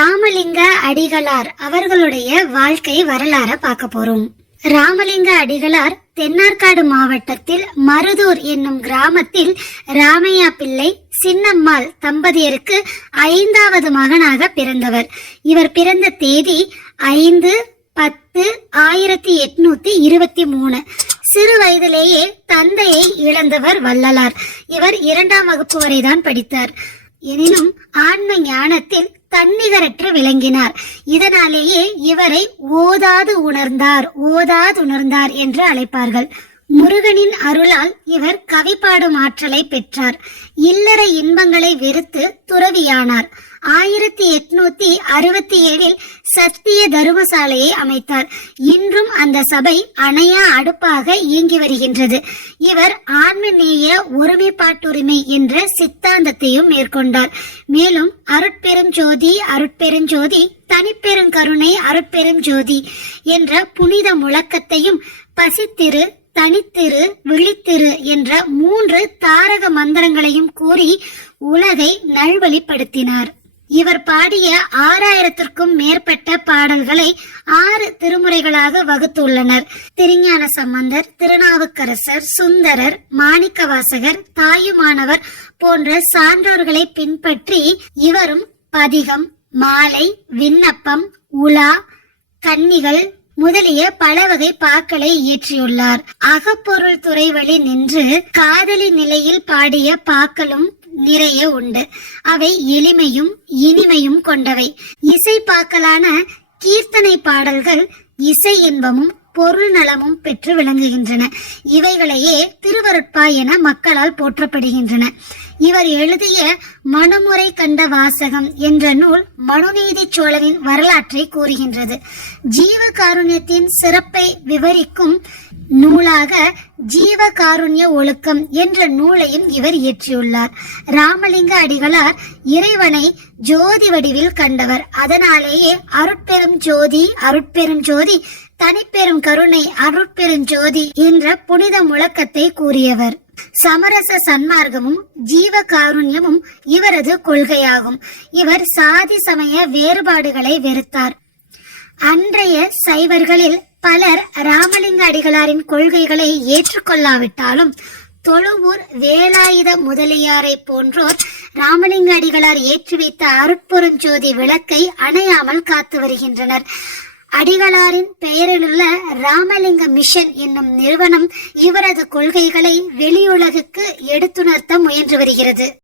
ராமலிங்க அடிகளார் அவர்களுடைய வாழ்க்கை வரலாற பார்க்க போறோம். ராமலிங்க அடிகளார் தென்னார்காடு மாவட்டத்தில் மருதூர் என்னும் கிராமத்தில் ராமையா பிள்ளை சின்னம்மாள் தம்பதியருக்கு 5வது மகனாக பிறந்தவர். இவர் பிறந்த தேதி 5/10/1823. சிறு வயதிலேயே தந்தையை இழந்தவர் வள்ளலார். இவர் 2ஆம் வகுப்பு வரைதான் படித்தார். எனினும் ஆன்ம ஞானத்தில் தன்னிகரற்று விளங்கினார். இதனாலேயே இவரை ஓதாது உணர்ந்தார் என்று அழைப்பார்கள். முருகனின் அருளால் இவர் கவி பாடும் ஆற்றலை பெற்றார். இல்லற இன்பங்களை வெறுத்து துறவியானார். 1867 சத்திய தருமசாலையை அமைத்தார். இன்றும் அந்த சபை அணையா அடுப்பாக இயங்கி வருகின்றது. இவர் ஆன்மநேய ஒருமைப்பாட்டுரிமை என்ற சித்தாந்தத்தையும் மேற்கொண்டார். மேலும் அருட்பெருஞ்சோதி தனிப்பெருங்கருணை அருட்பெருஞ்சோதி என்ற புனித முழக்கத்தையும் பசித்திரு தனித்திரு விழித்திரு என்ற 3 தாரக மந்திரங்களையும் கூறி உலகை நல்வழிப்படுத்தினார். இவர் பாடிய 6000த்திற்கும் மேற்பட்ட பாடல்களை 6 திருமுறைகளாக வகுத்துள்ளனர். திருஞான சம்பந்தர், திருநாவுக்கரசர், சுந்தரர், மாணிக்கவாசகர், தாயுமானவர் போன்ற சான்றோர்களை பின்பற்றி இவரும் பதிகம், மாலை, விண்ணப்பம், உலா, கன்னிகள் முதலிய பல வகை பாக்களை இயற்றியுள்ளார். அகப்பொருள் துறை வழி நின்று காதலி நிலையில் பாடிய பாக்களும் நிறைய உண்டு. அவை எளிமையும் இனிமையும் கொண்டவை. இசை பாக்களான கீர்த்தனை பாடல்கள் இசை இன்பமும் பொருள் நலமும் பெற்று விளங்குகின்றன. இவைகளையே திருவருட்பா என மக்களால் போற்றப்படுகின்றன. இவர் எழுதிய மனுமுறை கண்ட வாசகம் என்ற நூல் மனுநீதி சோழனின் வரலாற்றை கூறுகின்றது. ஜீவகாருண்யத்தின் சிறப்பை விவரிக்கும் நூலாக ஜீவகாருண்ய ஒழுக்கம் என்ற நூலையும் இவர் இயற்றியுள்ளார். ராமலிங்க அடிகளார் இறைவனை ஜோதி வடிவில் கண்டவர். அதனாலேயே அருட்பெரும் ஜோதி தனிப்பெரும் கருணை அருட்பெருஞ்சோதி என்ற புனித முழக்கத்தை கூறியவர். சமரச சன்மார்க்கமும் ஜீவகாருண்யமும் இவரது கொள்கையாகும். இவர் சாதி சமய வேறுபாடுகளை வெறுத்தார். அன்றைய சைவர்களில் பலர் ராமலிங்க அடிகளாரின் கொள்கைகளை ஏற்றுக்கொள்ளாவிட்டாலும் தொழுவூர் வேலாயுத முதலியாரை போன்றோர் ராமலிங்க அடிகளார் ஏற்றி வைத்த அருட்பெருஞ்சோதி விளக்கை அணையாமல் காத்து வருகின்றனர். அடிகளாரின் பெயரிலுள்ள ராமலிங்க மிஷன் என்னும் நிறுவனம் இவரது கொள்கைகளை வெளியுலகுக்கு எடுத்துணர்த்த முயன்று வருகிறது.